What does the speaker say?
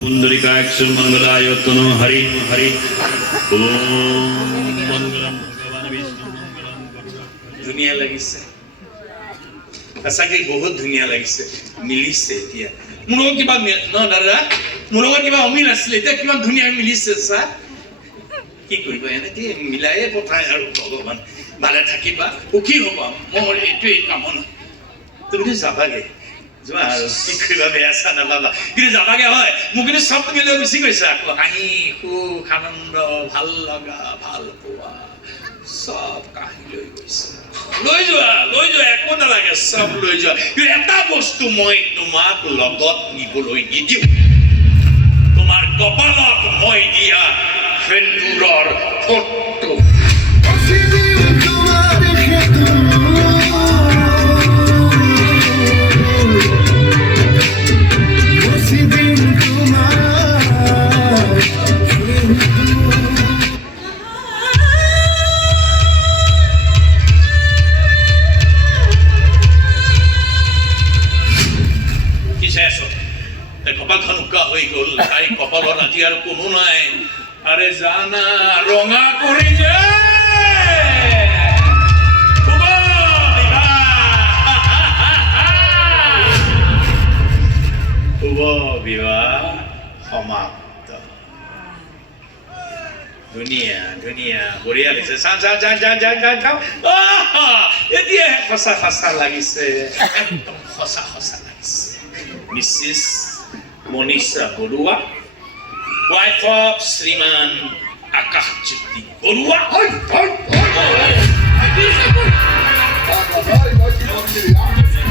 पुंडरीकाक्षं मंगलायतनो हरि हरि ओम मंगलम भगवान विष्णु मंगलम ধুনীয়া লাগিছে সঁচাকে বহুত ধুনীয়া লাগিছে মিলিছে এতিয়া মোৰ লগত কিবা ন দাদা মোৰ লগত কিবা অমিল আছিল এতিয়া কিমান ধুনীয়া মিলিছে চা কি কৰিব এনেকে মিলায়ে পঠায় আৰু ভগৱান ভালে থাকিবা সুখী হ'বা মোৰ এইটোৱেই কামনা তুমি যাবাগে যোৱা আৰু কি কৰিবা বেয়া চা নাপাবা কিন্তু যাবাগে হয় মোক কিন্তু চব তুমি লৈ গুচি গৈছা আকৌ হাঁহি সুখ আনন্দ ভাল লগা ভাল পোৱা সব কাহি লৈ গৈছে লৈ যোৱা একো নালাগে সব লৈ যোৱা কিন্তু এটা বস্তু মই তোমাক লগত নিবলৈ নিদিওঁ তোমাৰ কপালত মই দিয়া সেন্দুৰৰ ফটো কপালখন উকা হৈ গ'ল তাই কপালত আজি আৰু কোনো নাই আৰে জানা ৰঙা কৰি যে শুভ বিবাহ সমাপ্ত ধুনীয়া ধুনীয়া বঢ়িয়া লাগিছে এতিয়া সঁচা সঁচা লাগিছে একদম সঁচা সঁচা লাগিছে Mrs Monisha Borua, wife of Sriman Akashjyoti Borua.